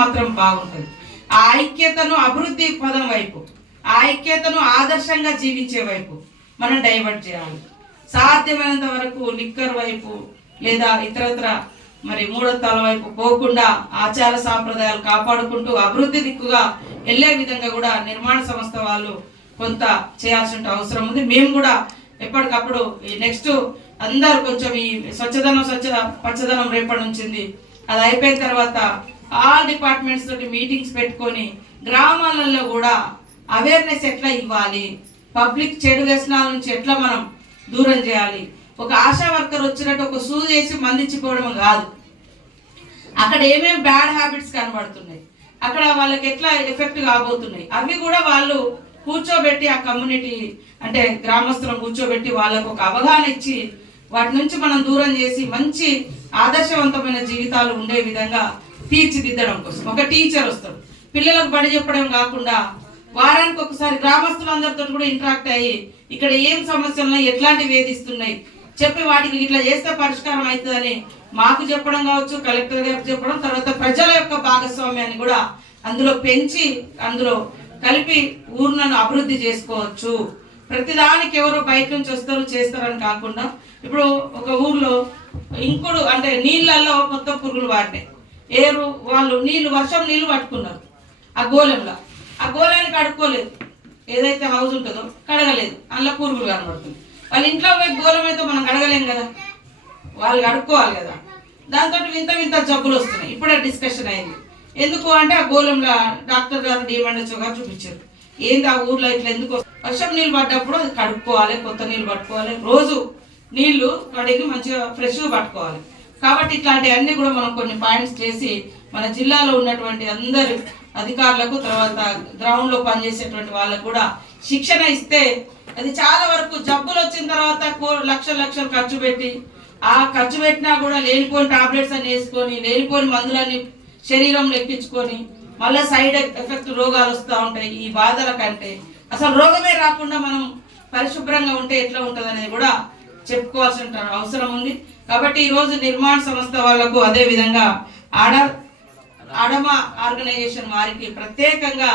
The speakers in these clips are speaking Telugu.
మాత్రం బాగుంటుంది. ఆ ఐక్యతను అభివృద్ధి పదం వైపు, ఆ ఐక్యతను ఆదర్శంగా జీవించే వైపు మనం డైవర్ట్ చేయాలి. సాధ్యమైనంత వరకు లిక్కర్ వైపు లేదా ఇతరత్ర మరి మూఢత్వాల వైపు పోకుండా ఆచార సాంప్రదాయాలు కాపాడుకుంటూ అభివృద్ధి దిక్కుగా వెళ్ళే విధంగా కూడా నిర్మాణ సంస్థ వాళ్ళు కొంత చేయాల్సిన అవసరం ఉంది. మేము కూడా ఎప్పటికప్పుడు ఈ నెక్స్ట్ అందరూ కొంచెం ఈ పచ్చదనం రేపటి నుంచింది, అది అయిపోయిన తర్వాత ఆల్ డిపార్ట్మెంట్స్ తోటి మీటింగ్స్ పెట్టుకొని గ్రామాలలో కూడా అవేర్నెస్ ఎట్లా ఇవ్వాలి, పబ్లిక్ చెడు వ్యసనాల నుంచి ఎట్లా మనం దూరం చేయాలి. ఒక ఆశా వర్కర్ వచ్చినట్టు ఒక సూది వేసి మందించిపోవడం కాదు, అక్కడ ఏమేమి బ్యాడ్ హ్యాబిట్స్ కనబడుతున్నాయి, అక్కడ వాళ్ళకి ఎట్లా ఎఫెక్ట్ కాబోతున్నాయి, అవి కూడా వాళ్ళు కూర్చోబెట్టి ఆ కమ్యూనిటీ అంటే గ్రామస్తులను కూర్చోబెట్టి వాళ్ళకు ఒక అవగాహన ఇచ్చి వాటి నుంచి మనం దూరం చేసి మంచి ఆదర్శవంతమైన జీవితాలు ఉండే విధంగా తీర్చిదిద్దడం కోసం ఒక టీచర్ వస్తాడు. పిల్లలకు బడి చెప్పడం కాకుండా వారానికి ఒకసారి గ్రామస్తులందరితో కూడా ఇంటరాక్ట్ అయ్యి ఇక్కడ ఏం సమస్యలు ఎట్లాంటి వేధిస్తున్నాయి చెప్పి వాటికి ఇట్లా చేస్తే పరిష్కారం అవుతుందని మాకు చెప్పడం కావచ్చు, కలెక్టర్ గారికి చెప్పడం, తర్వాత ప్రజల యొక్క భాగస్వామ్యాన్ని కూడా అందులో పెంచి అందులో కలిపి ఊర్లను అభివృద్ధి చేసుకోవచ్చు. ప్రతిదానికి ఎవరో బయట నుంచి వస్తారు చేస్తారని కాకుండా ఇప్పుడు ఒక ఊర్లో ఇంకుడు అంటే నీళ్ళల్లో మొత్తం పురుగులు వాడినాయి, ఏరు వాళ్ళు నీళ్లు వర్షం నీళ్లు పట్టుకున్నారు ఆ గోళంలో, ఆ గోళాన్ని కడుక్కోలేదు, ఏదైతే హౌస్ ఉంటుందో కడగలేదు, అందులో పురుగులు కనబడుతుంది. వాళ్ళ ఇంట్లో పోయి గోళం అయితే మనం కడగలేం కదా, వాళ్ళు కడుక్కోవాలి కదా, దాంతో వింత వింత జబ్బులు వస్తున్నాయి. ఇప్పుడే డిస్కషన్ అయింది. ఎందుకు అంటే ఆ గోళంలో డాక్టర్ గారు డిఎంఎన్హెచ్ఓ గారు చూపించారు, ఏంది ఆ ఊర్లో ఇట్లా ఎందుకు వర్షం నీళ్ళు పడ్డప్పుడు అది కడుక్కోవాలి, కొత్త నీళ్ళు పట్టుకోవాలి, రోజు నీళ్లు కడిగి మంచిగా ఫ్రెష్గా పట్టుకోవాలి. కాబట్టి ఇట్లాంటివన్నీ కూడా మనం కొన్ని పాయింట్స్ చేసి మన జిల్లాలో ఉన్నటువంటి అందరు అధికారులకు తర్వాత గ్రౌండ్ లో పనిచేసేటువంటి వాళ్ళకు కూడా శిక్షణ ఇస్తే అది చాలా వరకు జబ్బులు వచ్చిన తర్వాత లక్షలు ఖర్చు పెట్టి ఆ ఖర్చు పెట్టినా కూడా లేనిపోని టాబ్లెట్స్ అని వేసుకొని లేనిపోని మందులని శరీరంలో ఎక్కించుకొని మళ్ళీ సైడ్ ఎఫెక్ట్ రోగాలు వస్తూ ఉంటాయి. ఈ బాధల కంటే అసలు రోగమే రాకుండా మనం పరిశుభ్రంగా ఉంటే ఎట్లా ఉంటుంది అనేది కూడా చెప్పుకోవాల్సిన అవసరం ఉంది. కాబట్టి ఈరోజు నిర్మాణ సంస్థ వాళ్లకు అదే విధంగా ఆడమ ఆర్గనైజేషన్ వారికి ప్రత్యేకంగా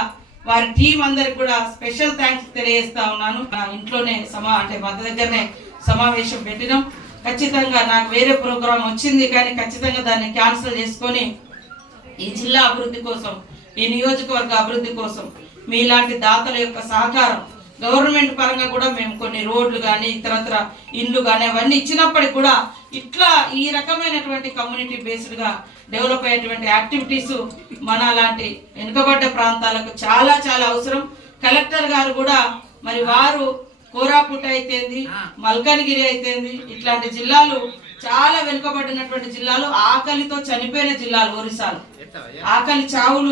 వారి టీం అందరికి కూడా స్పెషల్ థ్యాంక్స్ తెలియజేస్తా ఉన్నాను. ఇంట్లోనే అంటే మా దగ్గరనే సమావేశం పెట్టినాం. ఖచ్చితంగా నాకు వేరే ప్రోగ్రాం వచ్చింది కానీ ఖచ్చితంగా దాన్ని క్యాన్సిల్ చేసుకొని ఈ జిల్లా అభివృద్ధి కోసం, ఈ నియోజకవర్గ అభివృద్ధి కోసం మీలాంటి దాతల యొక్క సహకారం, గవర్నమెంట్ పరంగా కూడా మేము కొన్ని రోడ్లు కానీ ఇతరత్ర ఇండ్లు కానీ అవన్నీ ఇచ్చినప్పటికీ కూడా ఇట్లా ఈ రకమైనటువంటి కమ్యూనిటీ బేస్డ్గా డెవలప్ అయ్యేటువంటి యాక్టివిటీస్ మన లాంటి వెనుకబడ్డ ప్రాంతాలకు చాలా చాలా అవసరం. కలెక్టర్ గారు కూడా మరి వారు కోరాపుట్ అయితేంది, మల్కనగిరి అయితేంది, ఇట్లాంటి జిల్లాలు చాలా వెనుకబడినటువంటి జిల్లాలు, ఆకలితో చనిపోయిన జిల్లాలు, ఒరిస్సాలు ఆకలి చావులు